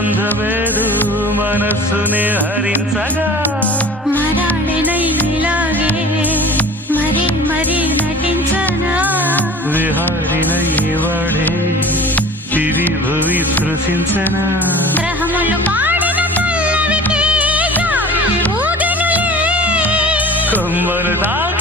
అందమేదు మనస్సునే హరించగా మరాళినైలాగే మరీ మరీ నటించనా విహారినై వాడే దివి భువి స్పృశించనా గ్రహములు పాడిన పల్లవికి జాబిలి ఊగెనులే కొమ్మలు తాకి